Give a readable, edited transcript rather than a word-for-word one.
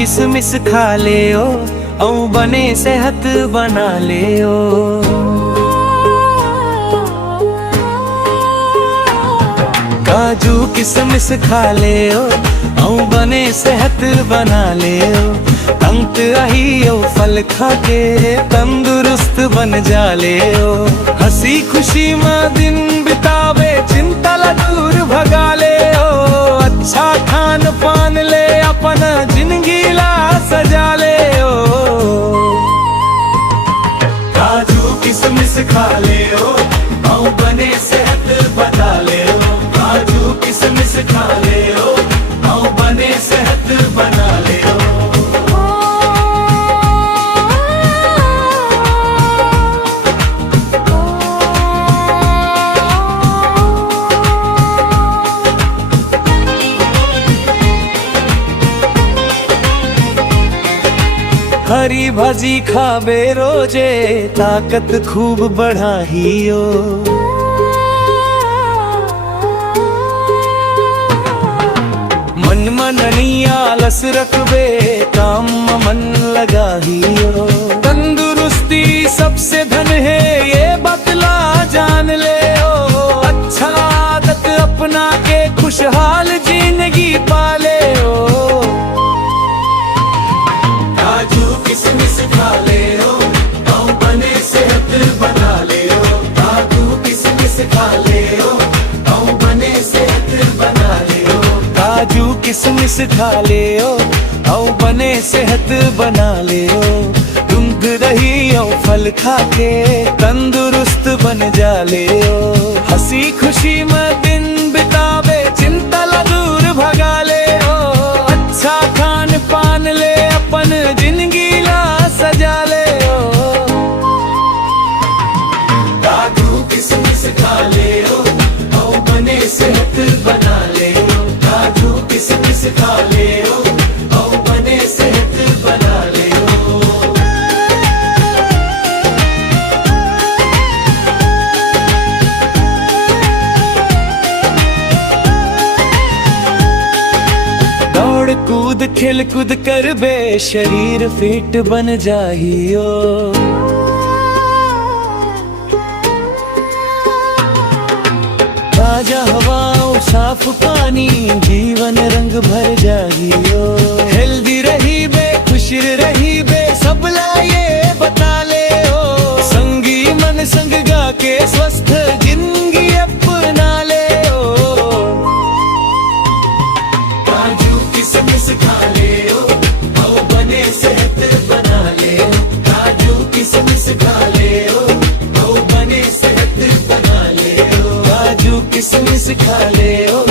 किसमिस खा ले ओ औ बने सेहत बना ले ओ। काजू किसमिस खा ले ओ औ बने सेहत बना ले ओ। अंत आही ओ फल खा के तंदुरुस्त बन जा ले ओ। हंसी खुशी में दिन बितावे चिंता ला दूर भगा ले ओ। अच्छा खान पान ले अपन जिंदगी ला सजा ले ओ। काजू किसमिस खा ले ओ औ बने सेहत बना ले ओ। काजू किसमिस खा ले ओ औ बने सेहत बना ले ओ। हरी भाजी खाबे रोजे ताकत खूब बढ़ाहियो। मन मननी आलस रखबे काम मन लगाहियो। तंदुरुस्ती सबसे धन है ये बतला जान ले ओ। अच्छा आदत अपना के खुशहाल जिंदगी पाले ओ। किसमिस खा ले ओ औ बने सेहत बना ले ओ। काजू किसमिस खा ले ओ औ बने सेहत बना ले ओ। काजू किसमिस खा ले ओ औ बने सेहत बना ले ओ। दूध दही औ फल खा के तंदुरुस्त बन जा ले ओ। हंसी खुशी में दिन बितावे चिंता ला दूर भगा ले ओ। अच्छा खान पान ले अपन जिंदगी सजा ले ओ। काजू किसमिस खा ले ओ औ बने सेहत बना ले ओ। काजू किसमिस खा ले ओ औ बने सेहत बना ले ओ। दौड़ कूद खेल कूद कर बे शरीर फिट बन जाहियो। ताजा हवा साफ पानी जीवन रंग भर जाहियो। हेल्दी रही बे खुश रही बे सब ला ये बता ले ओ। संगी मन संग गा के स्वस्थ जिंदगी अपना ले ओ। काजू किसमिस खा ले ओ औ बने सेहत बना ले ओ। काजू किसमिस खा ले ओ औ बने सेहत बना ले ओ। काजू किसमिस खा ले ओ